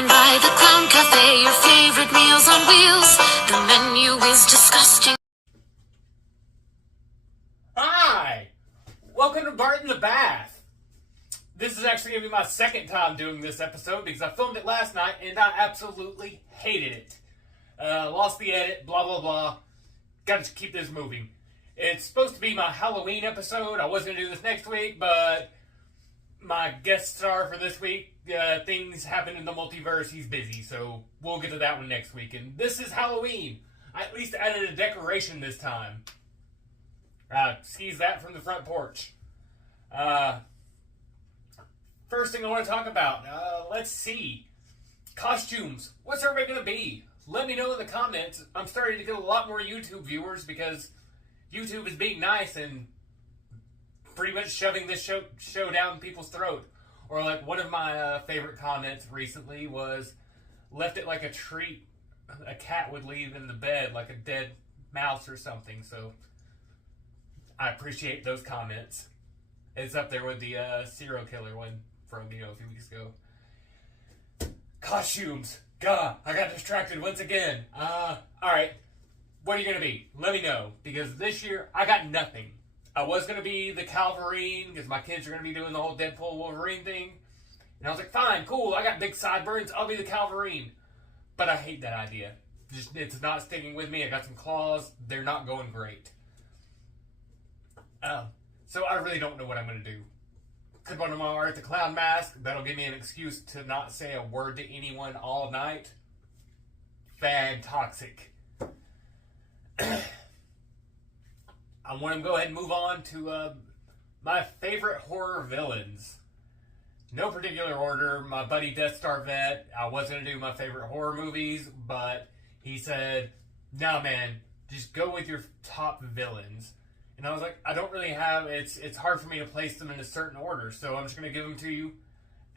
down by the Clown Cafe, your favorite meals on wheels. The menu is disgusting. Hi! Welcome to Bart in the Bath. This is actually going to be my second time doing this episode because I filmed it last night and I absolutely hated it. Lost the edit, blah blah blah. Got to keep this moving. It's supposed to be my Halloween episode. I was going to do this next week, but my guest star for this week, things happen in the multiverse. He's busy, so we'll get to that one next week. And this is Halloween. I at least added a decoration this time. Excuse that from the front porch. First thing I want to talk about, let's see. Costumes. What's everybody going to be? Let me know in the comments. I'm starting to get a lot more YouTube viewers because YouTube is being nice and pretty much shoving this show down people's throat. Or like one of my favorite comments recently was, left it like a treat a cat would leave in the bed, like a dead mouse or something. So I appreciate those comments. It's up there with the serial killer one from, a few weeks ago. Costumes. God, I got distracted once again. Alright. What are you going to be? Let me know. Because this year, I got nothing. I was going to be the Calverine, because my kids are going to be doing the whole Deadpool Wolverine thing. And I was like, fine, cool, I got big sideburns, I'll be the Calverine. But I hate that idea. It's not sticking with me. I got some claws. They're not going great. So I really don't know what I'm going to do. Could one of my Art the Clown mask. That'll give me an excuse to not say a word to anyone all night. Fan-toxic. I want to go ahead and move on to my favorite horror villains. No particular order. My buddy Death Star Vet, I was going to do my favorite horror movies, but he said, nah man, just go with your top villains. And I was like, I don't really have, it's hard for me to place them in a certain order, so I'm just going to give them to you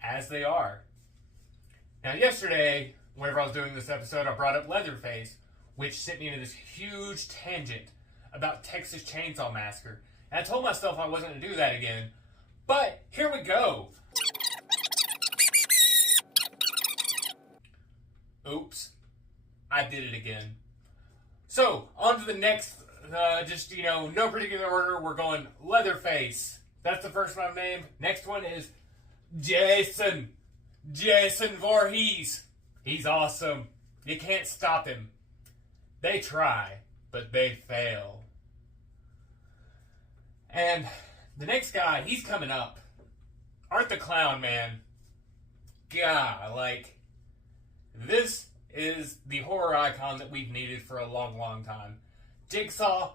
as they are. Now yesterday, whenever I was doing this episode, I brought up Leatherface, which sent me into this huge tangent about Texas Chainsaw Massacre. And I told myself I wasn't going to do that again, but here we go. Oops, I did it again. So, on to the next, no particular order, we're going Leatherface. That's the first one I've named. Next one is Jason. Jason Voorhees. He's awesome. You can't stop him. They try, but they fail. And the next guy, he's coming up. Art the Clown, man. God, this is the horror icon that we've needed for a long, long time. Jigsaw,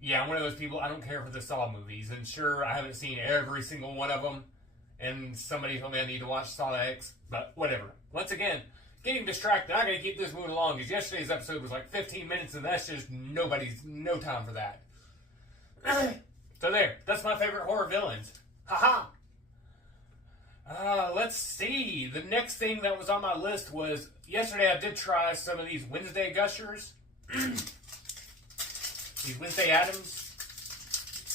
yeah, I'm one of those people, I don't care for the Saw movies. And sure, I haven't seen every single one of them. And somebody told me I need to watch Saw X, but whatever. Once again, getting distracted. I gotta keep this moving along because yesterday's episode was like 15 minutes and that's just no time for that. So there, that's my favorite horror villains. Haha! Let's see. The next thing that was on my list was, yesterday I did try some of these Wednesday Gushers. These Wednesday Addams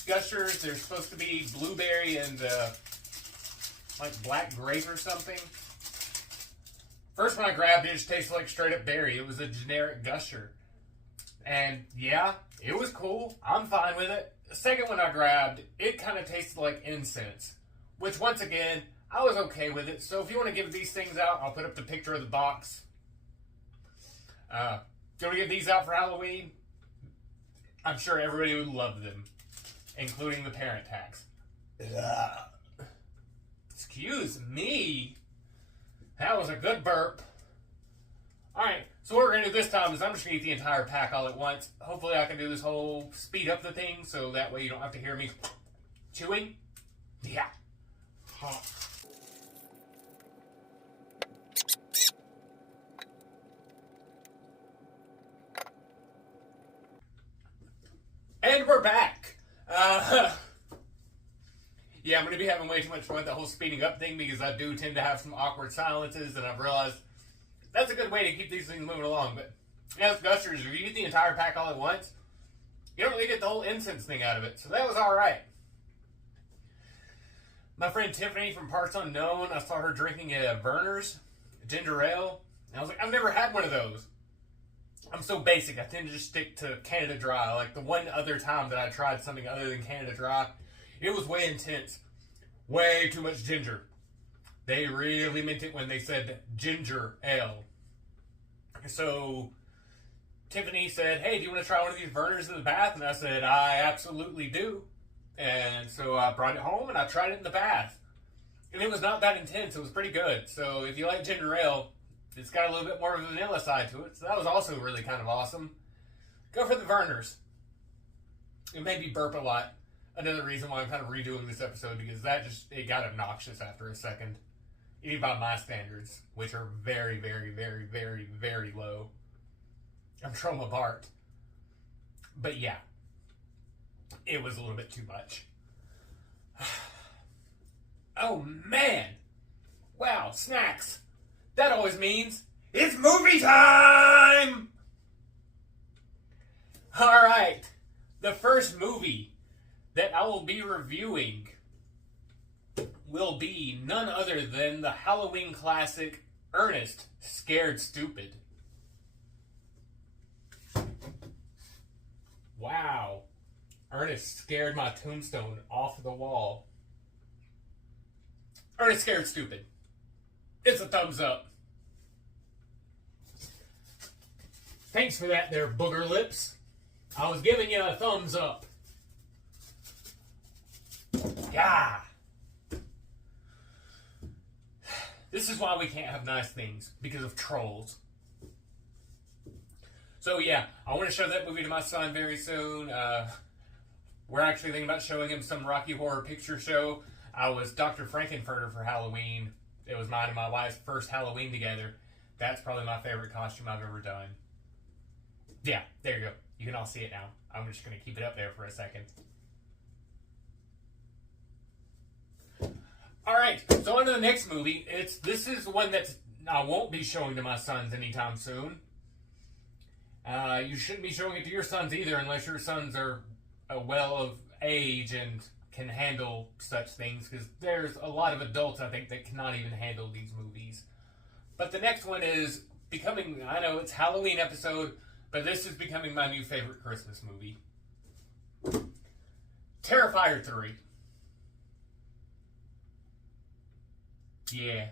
Gushers. They're supposed to be blueberry and, black grape or something. First one I grabbed, it just tasted like straight up berry. It was a generic Gusher. And, yeah, it was cool. I'm fine with it. The second one I grabbed, it kind of tasted like incense. Which, once again, I was okay with it. So if you want to give these things out, I'll put up the picture of the box. If you want to give these out for Halloween, I'm sure everybody would love them. Including the parent tax. Excuse me. That was a good burp. Alright, so what we're going to do this time is I'm just going to eat the entire pack all at once. Hopefully I can do this whole speed up the thing so that way you don't have to hear me chewing. Yeah. And we're back. Yeah, I'm going to be having way too much fun with the whole speeding up thing because I do tend to have some awkward silences, and I've realized that's a good way to keep these things moving along. But, yeah, with Gushers, if you eat the entire pack all at once, you don't really get the whole incense thing out of it. So that was alright. My friend Tiffany from Parts Unknown, I saw her drinking a Verner's ginger ale. And I was like, I've never had one of those. I'm so basic. I tend to just stick to Canada Dry. Like the one other time that I tried something other than Canada Dry, it was way intense. Way too much ginger. They really meant it when they said ginger ale. So Tiffany said, hey, do you want to try one of these Vernors in the bath? And I said, I absolutely do. And so I brought it home and I tried it in the bath. And it was not that intense. It was pretty good. So if you like ginger ale, it's got a little bit more of a vanilla side to it. So that was also really kind of awesome. Go for the Vernors. It made me burp a lot. Another reason why I'm kind of redoing this episode, because it got obnoxious after a second. Even by my standards, which are very, very, very, very, very low. I'm trauma Bart. But yeah, it was a little bit too much. Oh man! Wow, snacks! That always means it's movie time! Alright, the first movie that I will be reviewing will be none other than the Halloween classic Ernest Scared Stupid. Wow. Ernest scared my tombstone off the wall. Ernest Scared Stupid. It's a thumbs up. Thanks for that there, booger lips. I was giving you a thumbs up. Yeah. This is why we can't have nice things, because of trolls. So yeah, I want to show that movie to my son very soon. We're actually thinking about showing him some Rocky Horror Picture Show. I was Dr. Frankenfurter for Halloween. It was mine and my wife's first Halloween together. That's probably my favorite costume I've ever done. Yeah, there you go. You can all see it now. I'm just going to keep it up there for a second. Alright, so on to the next movie. This is one that I won't be showing to my sons anytime soon. You shouldn't be showing it to your sons either unless your sons are well of age and can handle such things, because there's a lot of adults, I think, that cannot even handle these movies. But the next one is becoming, I know it's Halloween episode, but this is becoming my new favorite Christmas movie. Terrifier 3. Yeah.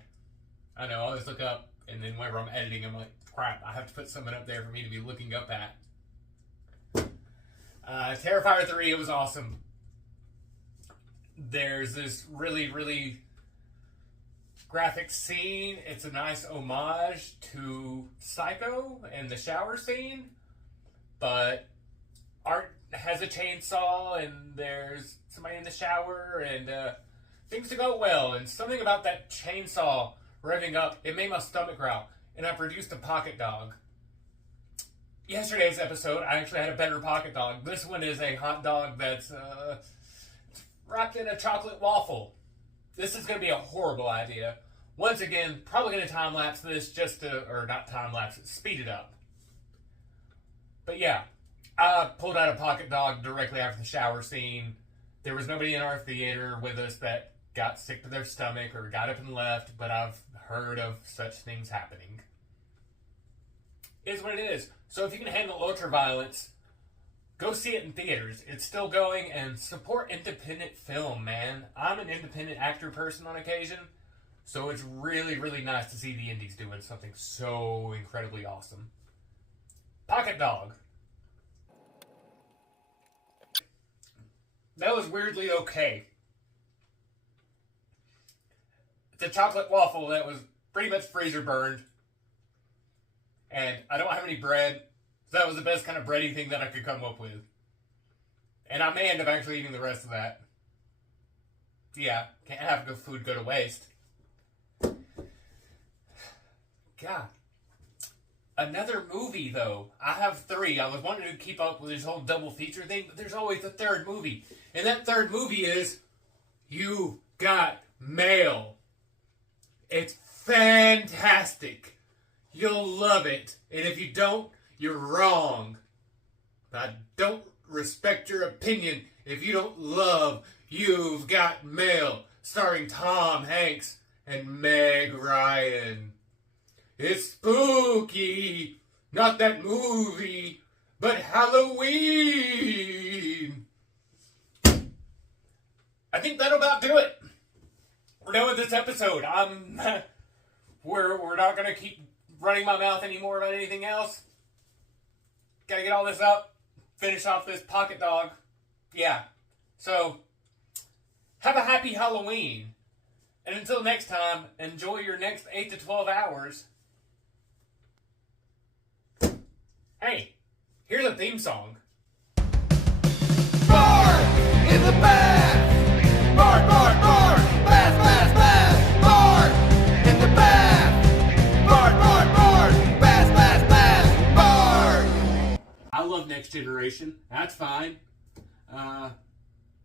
I know, I always look up, and then whenever I'm editing, I'm like, crap, I have to put something up there for me to be looking up at. Terrifier 3, it was awesome. There's this really, really graphic scene. It's a nice homage to Psycho and the shower scene, but Art has a chainsaw and there's somebody in the shower and things to go well, and something about that chainsaw revving up, it made my stomach growl, and I produced a pocket dog. Yesterday's episode, I actually had a better pocket dog. This one is a hot dog that's wrapped in a chocolate waffle. This is going to be a horrible idea. Once again, probably going to time-lapse this just to, or not time-lapse it, speed it up. But yeah, I pulled out a pocket dog directly after the shower scene. There was nobody in our theater with us that got sick to their stomach or got up and left, but I've heard of such things happening. It is what it is. So if you can handle ultraviolence, go see it in theaters. It's still going, and support independent film, man. I'm an independent actor person on occasion, so it's really, really nice to see the indies doing something so incredibly awesome. Pocket Dog. That was weirdly okay. It's a chocolate waffle that was pretty much freezer burned. And I don't have any bread, so that was the best kind of bready thing that I could come up with. And I may end up actually eating the rest of that. Yeah, can't have good food go to waste. God. Another movie, though. I have 3. I was wanting to keep up with this whole double feature thing, but there's always a third movie. And that third movie is You Got Mail. It's fantastic. You'll love it. And if you don't, you're wrong. I don't respect your opinion if you don't love You've Got Mail. starring Tom Hanks and Meg Ryan. It's spooky, not that movie, but Halloween. I think that'll about do it. We're done with this episode. We're not gonna keep running my mouth anymore about anything else. Gotta get all this up, finish off this pocket dog. Yeah. So, have a happy Halloween. And until next time, enjoy your next 8 to 12 hours. Hey, here's a theme song. Bart in the bath. Bart, Bart, Bart. Bath, bath, bath. Bart in the bath. Bart, Bart, Bart. Bath, bath, bath. Bart. I love Next Generation. That's fine.